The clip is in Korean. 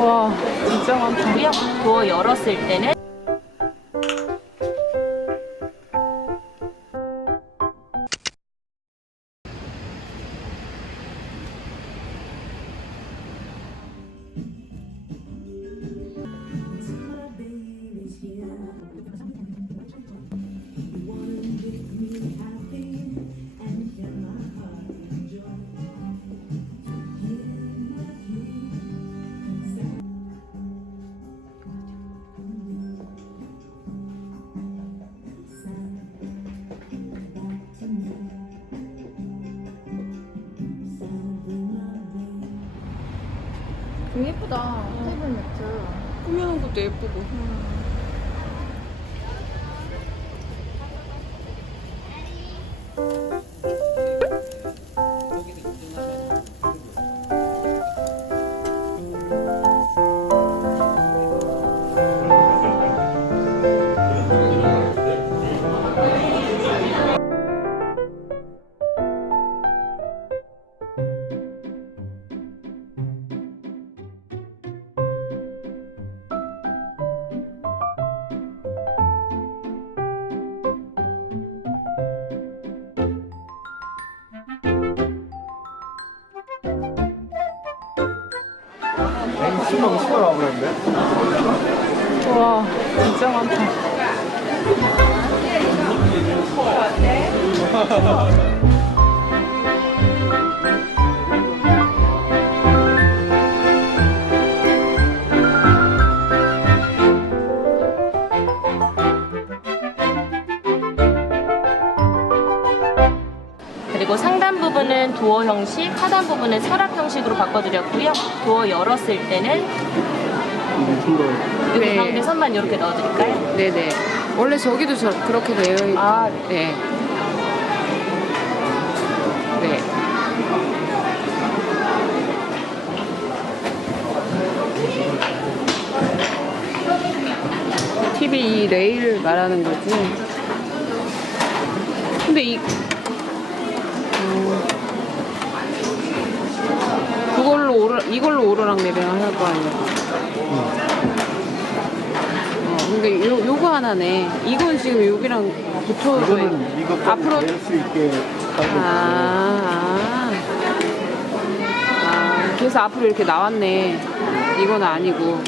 와, 진짜 많다. 도어 열었을 때는 되게 예쁘다. 테이블 매트. 꾸며놓은 것도 예쁘고. 신발 나와버렸는데? 와, 진짜 많다. 그리고 상단 부분은 도어 형식, 하단 부분은 서랍 형식으로 바꿔드렸고요. 도어 열었을 때는 여기 네. 가운데 선만 이렇게 넣어드릴까요? 네네. 원래 저기도 그렇게 되어 있고. 아, 네. 네. TV 이 레일 말하는 거지. 근데 이걸로 오르락 내리락 할 거 아니야. 근데 요거 하나네. 이건 지금 여기랑 붙여져 이거는 이거 앞으로 낼 수 있게 그래서 앞으로 이렇게 나왔네. 이건 아니고.